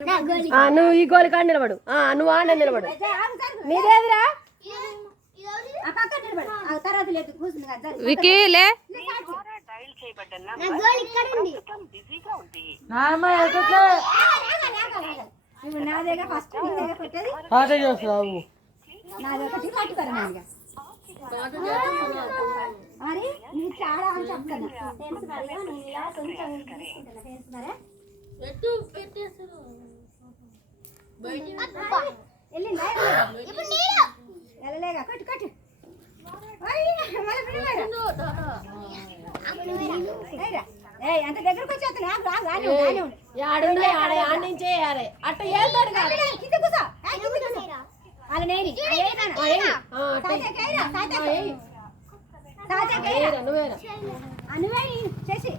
నువ్వు ఈ గోలి కాడ నిలబడు. నువ్వు ఆడ నిలబడు. నీదేదిరా వికీలే మరి నీకు చాలా అని చెప్తాను. వెళ్ళలేగా కట్టు కట్టు అంత దగ్గరకు వచ్చేస్తాను. అట్ట వెళ్తాడు వాళ్ళ నేను చేసి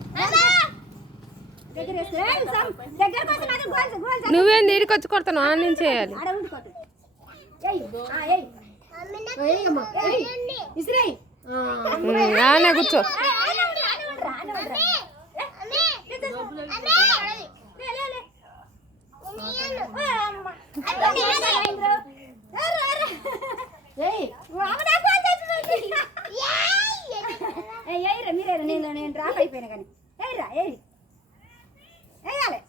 నువ్వేం నీడికి వచ్చి కొడతాను ఆడ నుంచి చేయాలి. ఆనే కూర్చో. మీరేరా నేను డ్రాప్ అయిపోయినా కానీ ఏయ్రా వేయాలి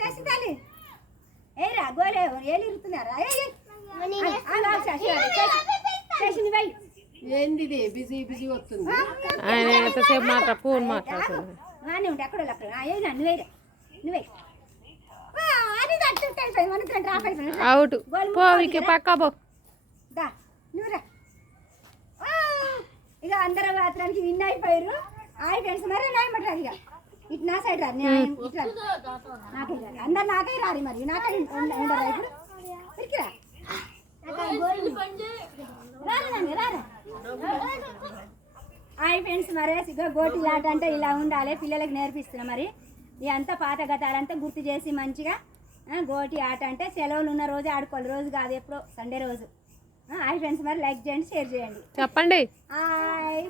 చేసి తల్లి ఏయ్రా గోలే ఏళ్ళు ఇరుతున్నారా చేసింది వై ఏంది బిజీ బిజీ వస్తుంది. ఆయన ఎంతసేపు ఫోన్ మాట్లాడుతున్నాడు. బాగానే ఉంటే అక్కడ అక్కడ ఏనా నువ్వే అవుట్ పోవికి పక్కా పో. నువ్వురా ఇక అందరూ మాత్రానికి విన్ అయిపోయారు. ఆయి ఫ్రెండ్స్ మరి నాయమంటారు ఇక ఇటు నా సైడ్ రాదు ఇట్లా నాకే రాదు. అందరు నాకే రాదు మరి నాకే ఉండరా ఇప్పుడు ఇరికిరా రారా. ఆయి ఫ్రెండ్స్ మరి గోటి ఆట అంటే ఇలా ఉండాలి పిల్లలకి నేర్పిస్తున్నాం. మరి ఇదంతా పాత గతాలంతా గుర్తు చేసి మంచిగా గోటి ఆట అంటే సెలవులు ఉన్న రోజు ఆడుకోవాలి, రోజు కాదు ఎప్పుడో సండే రోజు. హాయ్ ఫ్రెండ్స్ మరి లైక్ చేయండి, షేర్ చేయండి, చెప్పండి. హాయ్